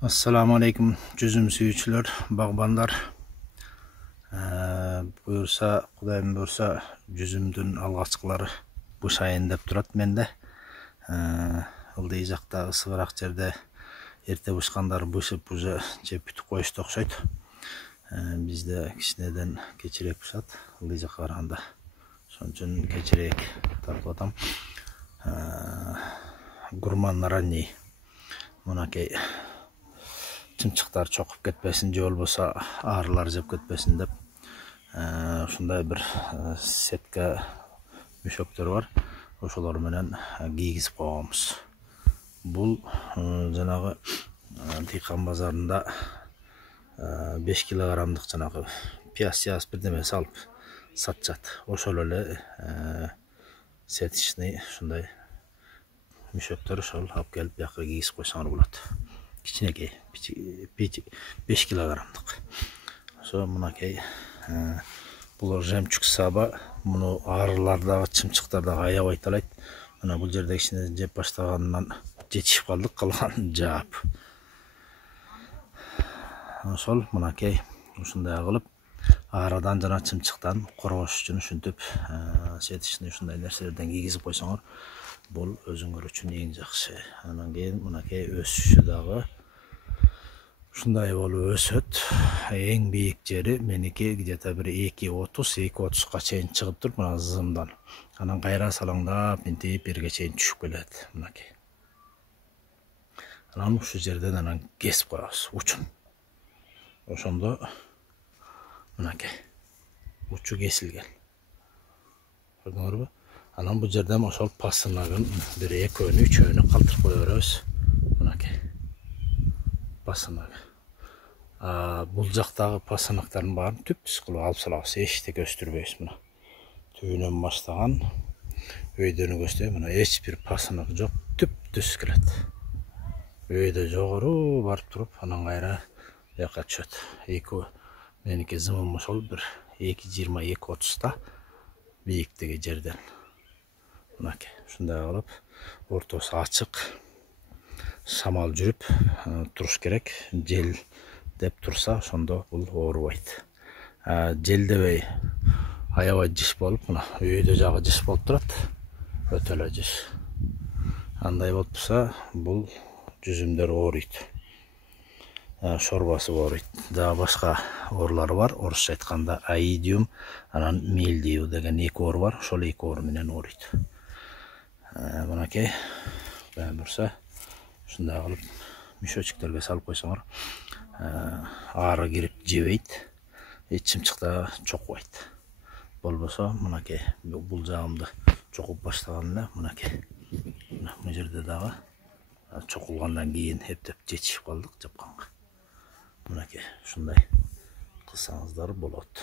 Assalamu alaikum жүзім сүйүүчүлөр, багбандар. Буюрса, Кудайым буюрса, жүзүмдүн алгачкылары бышайын деп турат менде. Ылдый жакта ысыбыраак жерде эрте бышкандар бышып уже жеп бүтүп коюшту окшойт. Бизде кичинеден кечирээк бышат, ылдый жакка караганда. Ошон үчүн кечирээк тартып атам. Гурман ранний. Мынакей чымчыктар чокуп кетпесин, же болбосо арылар жеп кетпесин деп ушундай бир сетка мүшөктөр бар. Ошолор менен кийгизип койгонбуз. Бул жанагы дыйкан базарында 5 килограммдык жанагы пияз бирдеме салып сатчат. Ошол эле сетичный ушундай мүшөктөр ошол алып келип бияка кийгизип койсоңор болот. Кичинекей 5 килограммдык. Ошо мынакей бул жемчуг саба, муну арылардагы чымчыктар да аябай талайт. Мына бул жерде кичине жеп баштаганынан жетишип калдык, калган жаап. Ошол мынакей ушундай кылып арыдан жана чымчыктан коргош үчүн ушинтип сетичный ушундай нерселерден кийгизип койсоңор, бул өзүңөр үчүн эң жакшы. Анан кийин мынакей өсүшү дагы ушундай болуп өсөт. Эң бийик жери меники где-то бир 2.30-2.30га чейин чыгып туруп, мына зымдан. Анан кайра салаңдап мынтип берге чейин түшүп келет. Мынакей. Анан ушу жерден анан кесип коебуз учун. Ошондо мынакей учу кесилген. Көрдүңөрбү? Анан бул жерден ошол пасынагын бир экөөнү, үчөөнү калтырып кое беребиз. Мынакей. Пасынак. Бул жактагы пасынактардын баарын түп-түз кылып алып салабыз. Эчтеке өстүрбөйбүз мына. Түбүнөн баштаган өйдөнү көздөй, мына эч бир пасынак жок, түп-түз келет. Өйдө жогору барып туруп, анан кайра бияка түшөт. Меники зымым ошол бир 2.20-2.30 бийиктиги жерден. Мынакей, ушундай кылып, ортосу ачык, шамал жүрүп туруш керек. Жел деп турса, ошондо бул оорубайт. Желдебей аябай жыш болуп, мына өйдө жагы жыш болуп турат. Өтө эле жыш. Андай болуп турса, бул жүзүмдөр ооруйт. Шорбасы ооруйт. Дагы башка оорулары бар. Орусча айтканда аидиум, анан милдиу деген эки оору бар. Ошол эки оору менен ооруйт. Мынакей, бурса ушундай кылып мүшөчүктөргө салып койсоңор, ары кирип жебейт, чымчыкта чокубайт. Болбосо мынакей бул жагымды чокуп баштаган эле, мынакей. Бул жерде дагы чокулгандан кийин эптеп жетишип калдык жапканга. Мынакей ушундай кылсаңыздар болот.